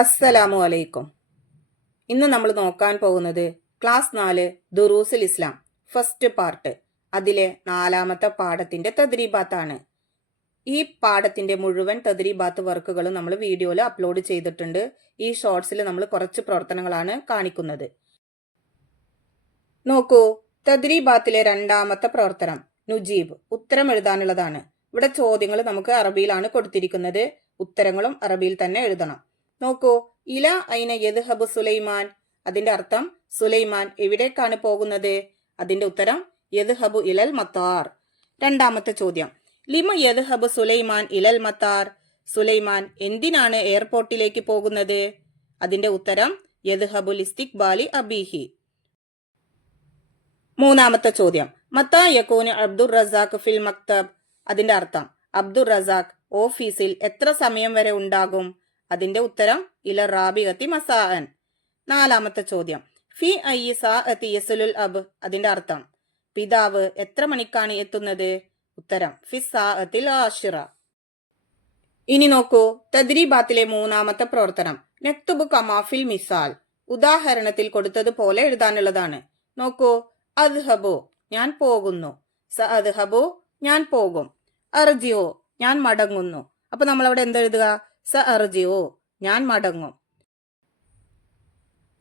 അസ്സലാമു അലൈക്കും. ഇന്ന് നമ്മൾ നോക്കാൻ പോകുന്നത് ക്ലാസ് 4 ദുറൂസുൽ ഇസ്ലാം ഫസ്റ്റ് പാർട്ട്, അതിലെ 4ാമത്തെ പാഠത്തിന്റെ തദ്രീബാത്താണ്. ഈ പാഠത്തിന്റെ മുഴുവൻ തദ്രീബാത്ത് വർക്കുകളും നമ്മൾ വീഡിയോയിൽ അപ്ലോഡ് ചെയ്തിട്ടുണ്ട്. ഈ ഷോർട്സിൽ നമ്മൾ കുറച്ച് പ്രവർത്തനങ്ങളാണ് കാണിക്കുന്നത്. നോക്കൂ, തദ്രീബാത്തിലെ 2ാമത്തെ പ്രവർത്തനം നുജീബ്, ഉത്തരം എഴുതാനുള്ളതാണ്. ഇവിടെ ചോദ്യങ്ങൾ നമുക്ക് അറബിയിലാണ് കൊടുത്തിരിക്കുന്നത്. ഉത്തരങ്ങളും അറബിയിൽ തന്നെ എഴുതണം. നോക്കൂ, ഇല ഐന യദ്ഹബു സുലൈമാൻ, അതിന്റെ അർത്ഥം സുലൈമാൻ എവിടേക്കാണ് പോകുന്നത്? അതിന്റെ ഉത്തരം യദ്ഹബു ഇലൽ മത്താർ. 2ാമത്തെ ചോദ്യം, ലിമ യദ്ഹബു സുലൈമാൻ ഇലൽ മത്താർ, സുലൈമാൻ എന്തിനാണ് എയർപോർട്ടിലേക്ക് പോകുന്നത്? അതിന്റെ ഉത്തരം യദ്ഹബു ലിസ്തിഖ്ബാലി അബീഹി. 3ാമത്തെ ചോദ്യം, മത്താ യകൂനു അബ്ദുർ റസാഖ് ഫിൽ മക്തബ്, അതിന്റെ അർത്ഥം അബ്ദുർ റസാഖ് ഓഫീസിൽ എത്ര സമയം വരെ ഉണ്ടാകും? അതിന്റെ ഉത്തരം ഇല റാബിഅത്തി മസാഅൻ. 4ാമത്തെ ചോദ്യം, ഫി അയ്യി സാഅത്തി യസ്ലുൽ അബ്, അതിന്റെ അർത്ഥം പിതാവ് എത്ര മണിക്കാണ് എത്തുന്നത്? ഉത്തരം ഫി സാഅത്തിൽ ആശിറ. ഇനി നോക്കൂ, തദ്രീബാത്തിലെ 3ാമത്തെ പ്രവർത്തനം നക്തുബു കമാ ഫിൽ മിസാൽ, ഉദാഹരണത്തിൽ കൊടുത്തതുപോലെ എഴുതാനുള്ളതാണ്. നോക്കൂ, അദ്ഹബു ഞാൻ പോകുന്നു, സ അദ്ഹബു ഞാൻ പോകും, അർജിഉ ഞാൻ മടങ്ങുന്നു. അപ്പൊ നമ്മൾ അവിടെ എന്തെഴുതുക? സ അർജിഉ ഞാൻ മടങ്ങും.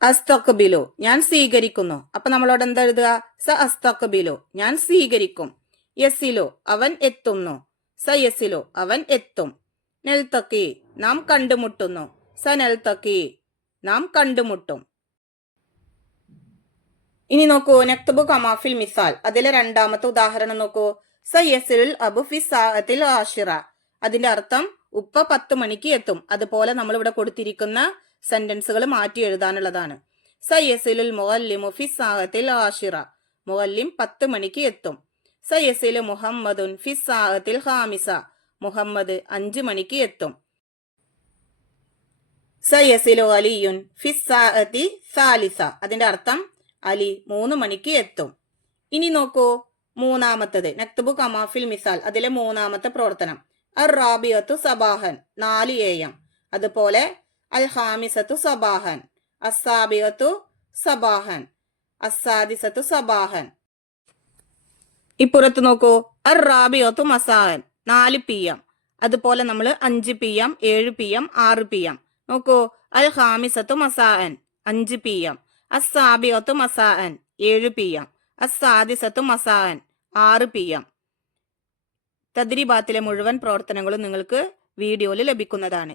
അസ്തഖ്ബിലു ഞാൻ സ്വീകരിക്കുന്നു. അപ്പൊ നമ്മളോട് എന്താ എഴുതുക? സ അസ്തഖ്ബിലു ഞാൻ സ്വീകരിക്കും. യസിലു അവൻ എത്തുന്നു, സ യസിലു അവൻ എത്തും. നെൽതക്കി നാം കണ്ടുമുട്ടുന്നു, സ നെൽതക്കി നാം കണ്ടുമുട്ടും. ഇനി നോക്കൂ, നക്തുബു കമാഫിൽ മിസാൽ, അതിലെ 2ാമത്തെ ഉദാഹരണം നോക്കൂ. സ യസിലുൽ അബു ഫി സാഅത്തിൽ ആശിറ, അതിന്റെ അർത്ഥം ഉപ്പ 10 മണിക്ക് എത്തും. അതുപോലെ നമ്മൾ ഇവിടെ കൊടുത്തിരിക്കുന്ന സെന്റൻസുകൾ മാറ്റി എഴുതാനുള്ളതാണ്. സ യസിലുൽ മുഅല്ലിമു ഫി സാഅത്തിൽ ആശിറ, മുഅല്ലിം 10 മണിക്ക് എത്തും. സ യസിലു മുഹമ്മദുൻ ഫി സാഅത്തിൽ ഖാമിസ, മുഹമ്മദ് 5 മണിക്ക് എത്തും. സ യസിലു അലിയുൻ ഫി സാഅത്തി സാലിസ, അതിന്റെ അർത്ഥം അലി 3 മണിക്ക് എത്തും. ഇനി നോക്കൂ, 3ാമത്തത് നക്തുബു കമാഫിൽ മിസാൽ, അതിലെ 3ാമത്തെ പ്രവർത്തനം അർ റാബിയത്തു സബാഹൻ 4 AM, അതുപോലെ അൽ ഹാമിസത്തു സബാഹൻ, അസാബിയത്തു സബാഹൻ, അസാദിസത്തു സബാഹൻ. ഇപ്പുറത്ത് നോക്കൂ, അർ റാബിയത്തു മസാഹൻ 4 PM, അതുപോലെ നമ്മൾ 5 PM, 7 PM, 6 PM. നോക്കൂ, അൽ ഹാമിസത്തു മസാഹൻ 5 PM, അസാബിയത്തു മസാഹൻ 7 PM, അസാദിസത്തു മസാഹൻ 6 PM. തദ്രീബാത്തിലെ മുഴുവൻ പ്രവർത്തനങ്ങളും നിങ്ങൾക്ക് വീഡിയോയിൽ ലഭിക്കുന്നതാണ്.